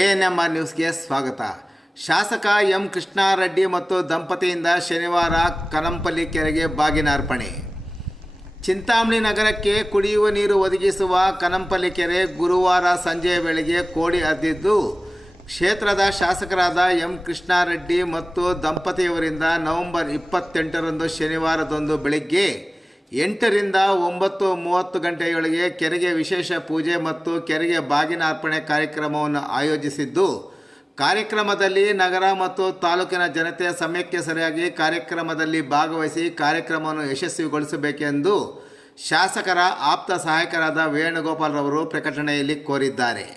ANMR ನ್ಯೂಸ್ಗೆ ಸ್ವಾಗತ. ಶಾಸಕ ಎಂ ಕೃಷ್ಣಾರೆಡ್ಡಿ ಮತ್ತು ದಂಪತಿಯಿಂದ ಶನಿವಾರ ಕನಂಪಲ್ಲಿ ಕೆರೆಗೆ ಬಾಗಿನ ಅರ್ಪಣೆ. ಚಿಂತಾಮಣಿ ನಗರಕ್ಕೆ ಕುಡಿಯುವ ನೀರು ಒದಗಿಸುವ ಕನಂಪಲ್ಲಿ ಕೆರೆ ಗುರುವಾರ ಸಂಜೆಯ ವೇಳೆಗೆ ಕೋಡಿ ಹರಿದಿದ್ದು, ಕ್ಷೇತ್ರದ ಶಾಸಕರಾದ ಎಂ ಕೃಷ್ಣಾರೆಡ್ಡಿ ಮತ್ತು ದಂಪತಿಯವರಿಂದ ನವೆಂಬರ್ 28ರಂದು ಶನಿವಾರದಂದು ಬೆಳಗ್ಗೆ 8 ರಿಂದ 9:30 ಗಂಟೆಯೊಳಗೆ ಕೆರೆಗೆ ವಿಶೇಷ ಪೂಜೆ ಮತ್ತು ಕೆರೆಗೆ ಬಾಗಿನ ಅರ್ಪಣೆ ಕಾರ್ಯಕ್ರಮವನ್ನು ಆಯೋಜಿಸಿದ್ದು, ಕಾರ್ಯಕ್ರಮದಲ್ಲಿ ನಗರ ಮತ್ತು ತಾಲೂಕಿನ ಜನತೆ ಸಮಯಕ್ಕೆ ಸರಿಯಾಗಿ ಕಾರ್ಯಕ್ರಮದಲ್ಲಿ ಭಾಗವಹಿಸಿ ಕಾರ್ಯಕ್ರಮವನ್ನು ಯಶಸ್ವಿಗೊಳಿಸಬೇಕೆಂದು ಶಾಸಕರ ಆಪ್ತ ಸಹಾಯಕರಾದ ವೇಣುಗೋಪಾಲ್ರವರು ಪ್ರಕಟಣೆಯಲ್ಲಿ ಕೋರಿದ್ದಾರೆ.